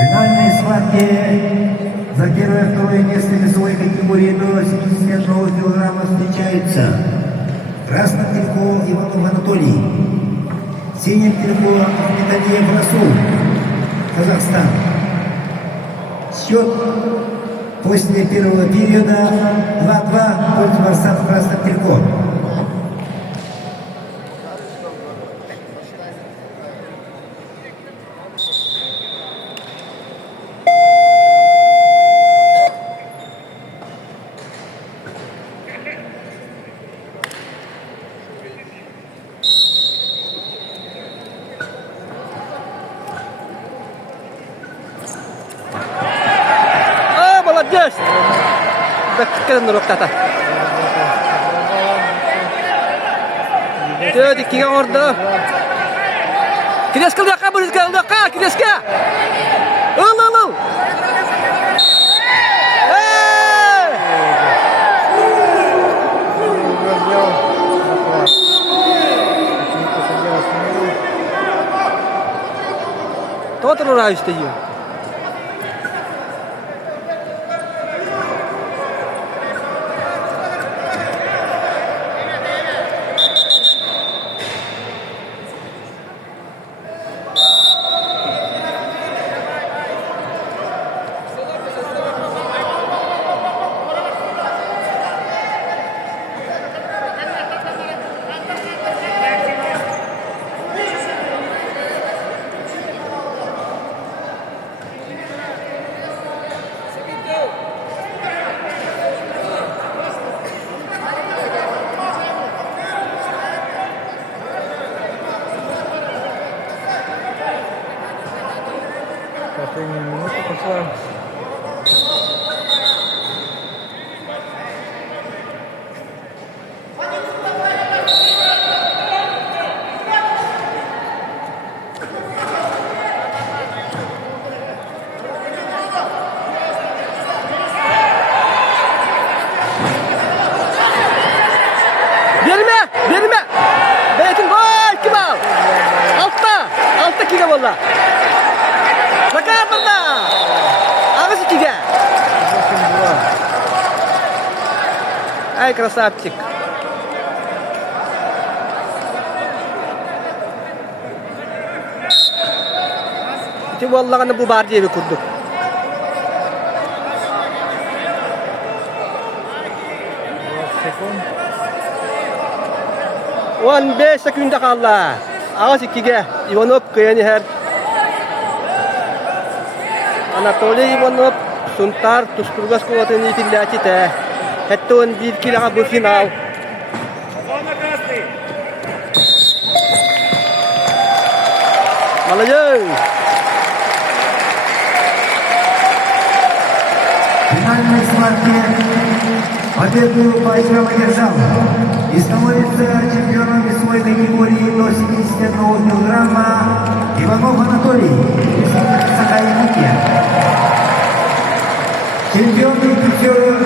финальной схватке за первое и второе место весовой категории до 71 килограмма встречаются красным трико Иванов Анатолий, синим трико Металиев Расул, Казахстан. Счет после первого периода 2-2 в пользу борца в красном трико. Молодец! Да keren nuruk tata. Jadi kira order. Kireska udah kabur sekarang udah kah Kireska. Lu. Кто терроризм стоит? Последняя минута пошла. Verme. Beytin gol kim al? Altta kiga bolla. Закапана! Ağzı kiga. Ай, красавчик. Ити боллағаны бұл бар дейбі күрдік. 15 sekunda kaldı. Ağız ikiye Ivanov kıyani her. Anatoly Ivanov suntar Tuskurgas kuvatını itilati te. Hatta 11 kilo bu final. Молодец! В финальной схватке победу поиграл одержал и становится чемпионом весовой категории до 71 килограмма Иванов Анатолий, Сахалин. Чемпион и призер